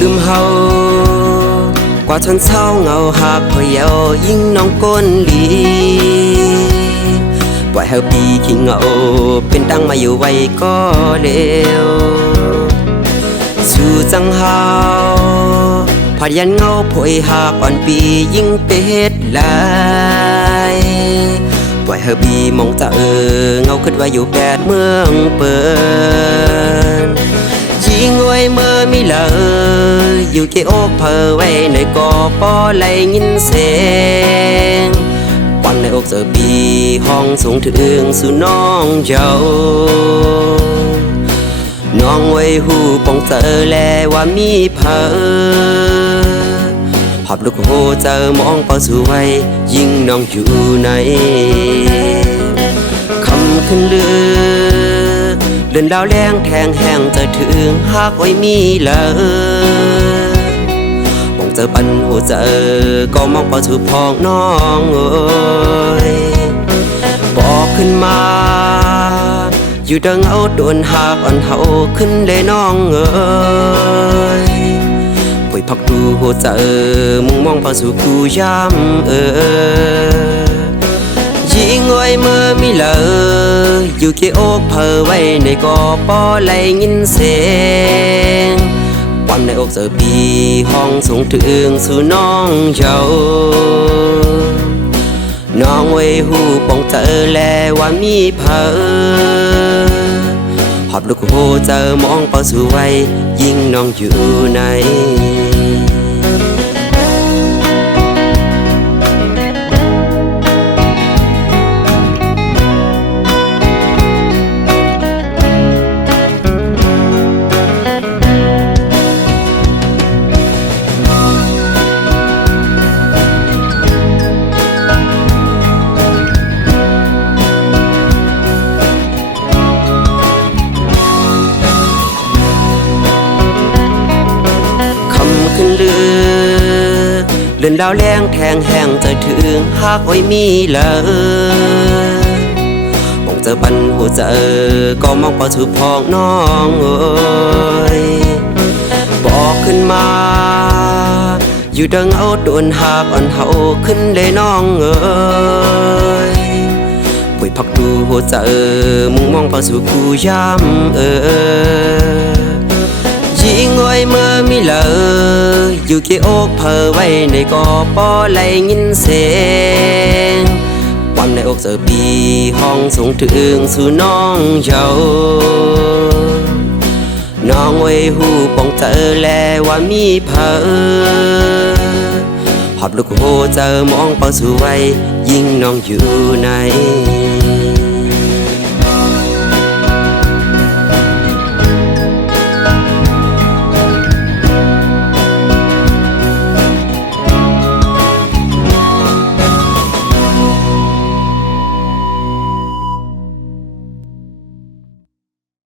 ลืมเฮากว่าชนเศร้าเงาหักพอเยายิ่งน้องก้นลีปล่อยเฮาปีขี้เงาเป็นดังมาอยู่ไว้ก็เร็วสู่จังเฮาพยันเงาพอยหักอ่อนปียิ่งเป็ดลายปล่อยเฮาปีมองจะเงาคิดว่าอยู่แปดเมืองเปิดยิงไว้เมื่อมีเลยอยู่เกี่อกเพอไว้ในกอปอไหลยินเสียงวันในอกเจอปีห้องสูงถึงสู่น้องเจ้าน้องไว้หูปองเจอแลว่ามีเพอหอบลูกโหเจอมองเป้าสู่ไว้ยิ่งน้องอยู่ในคำขึ้นเลือเดินดาวแรงแทงแห้งจะถึงหักไว้มีเลยมองเจอปันหัวเจอก็มองเป้าสู่พองน้องเอ้ยบอกขึ้นมาอยู่ดังเอาโดนหักอ่อนเฮาขึ้นเลยน้องเอ้ยป่วยพักดูหัวเจอมุ่งมองเป้าสู่กูย้ำยิงไว้เมื่อมีเลยอยู่เกี่อกเพอไว้ในกอปอไหลยินเสียงวันในอกเจอปีห้องสูงถึงสู่น้องเจ้าน้องไว้หูปองเจอแลว่ามีเพอหอบลูกโหเจอมองเป้าสู่ไว้ยิ่งน้องอยู่ในขึ้นเลือเดินดาวแรงแทงแห้งจะถึงหักไว้มีเลยมองเจอปันหัวเจอก็มองเป้าสู่พองน้องเอ้ยบอกขึ้นมาอยู่ดังเอาโดนหักอ่อนเฮาขึ้นเลยน้องเอ้ยป่วยพักดูหัวเจอมุ่งมองเป้าสู่กูย้ำยิงไว้เมื่อมีเลยอยู่เกี่อกเพอไว้ในกอปอไหลยินเสียงวันในอกเจอปีห้องสูงถึงสู่น้องเจ้าน้องไว้หูปองเจอแลว่ามีเพอหอบลูกโหเจอมองเป้าสู่ไว้ยิ่งน้องอยู่ใน